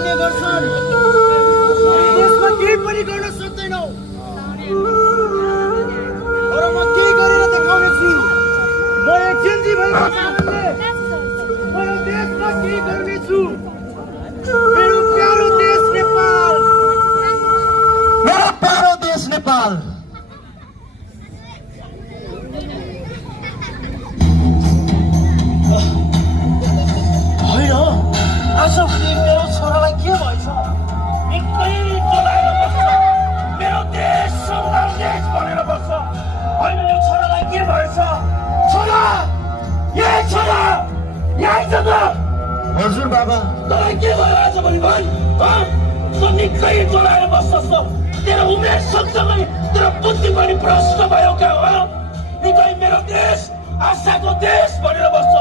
गर्ने गर्छन् देशमा केही पनि गर्न सक्दैनौ तर म केही गरेर देखाउनेछु म एक जिन्जी भएको कारणले म यो देशमा केही गर्नेछु मेरो प्यारो देश नेपाल मेरो प्यारो देश नेपाल होइन आजभोलि मेरो छोरालाई के भएछ निकै चलाएर बस्छ मेरो देश सुन्दर देश भनेर बस्छ होइन यो छोरालाई के भएछ छोरा यही छोरा यही छ त हजुर बाबा तँलाई के भयो आजभोलि भाइ त निकै चलाएर बस्छस् तेरो उमेर सँगसँगै तेरो बुद्धि पनि भ्रष्ट भयो क्या हो निकै मेरो देश आशाको देश भनेर बस्छ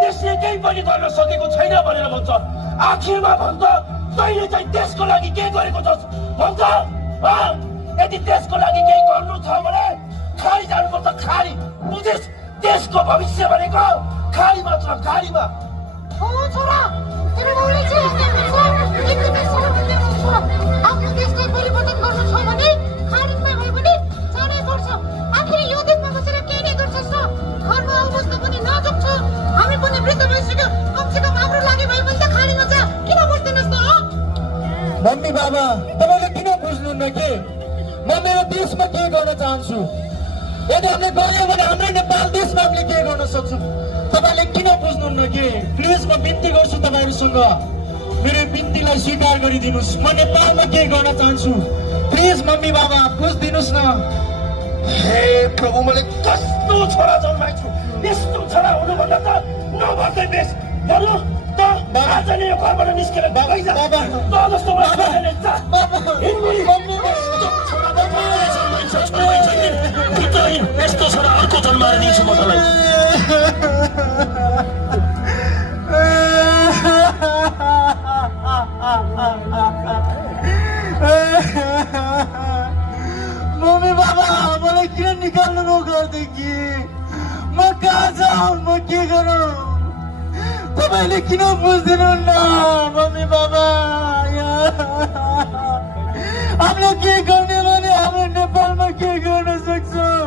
त्यसले केही पनि गर्न सकेको छैन भनेर भन्छ आखिरमा भन्छ तैँले चाहिँ देशको लागि के गरेको छस् भन्छ यदि देशको लागि केही गर्नु छ भने खाडी जानुपर्छ खाडी बुझिस् देशको भविष्य भनेको खाडीमा छ खाडीमा छोरा तेरो बाउले चाहिँ आफ्नो देशलाई परिवर्तन गर्नु छ भने खाडीमा भए पनि जानै पर्छ आखिर यो देशमा बसेर केही नै गर्छस् त घरमा अवस्था पनि नाजुक छ हामी पनि वृद्ध भइसक्यो कमसेकम हाम्रो लागि भए पनि त खाडीमा जा किन बस्दैनस् त मम्मी बाबा तपाईँले किन बुझ्नुहुन्न के म मेरो देशमा के गर्न चाहन्छु यदि हामीले गर्यो भने हाम्रो नेपाल देशमा हामीले के गर्न सक्छौँ तपाईँले किन बुझ्नुहुन्न के प्लिज म बिन्ती गर्छु तपाईँहरूसँग मेरो बिन्तीलाई स्वीकार गरिदिनुहोस् म नेपालमा के गर्न चाहन्छु प्लिज मम्मी बाबा बुझिदिनुहोस् न हे प्रभु मैले कस्तो छोरा जन्माइछु यस्तो छोरा हुनुभन्दा त नभर्दै बेस बरु त आज नै यो घरबाट निस्केर भगाइजा बाबा त जस्तो यस्तो छोरा अर्को जन्माएर दिन्छु म तँलाई मम्मी बाबा मलाई किन निकाल्नु भयो घरदेखि म कहाँ जाऊँ म के गरौँ तपाईँले किन बुझ्दिनुहुन्न मम्मी बाबा हामीले के गर्ने भने हाम्रो नेपालमा के गर्न सक्छौँ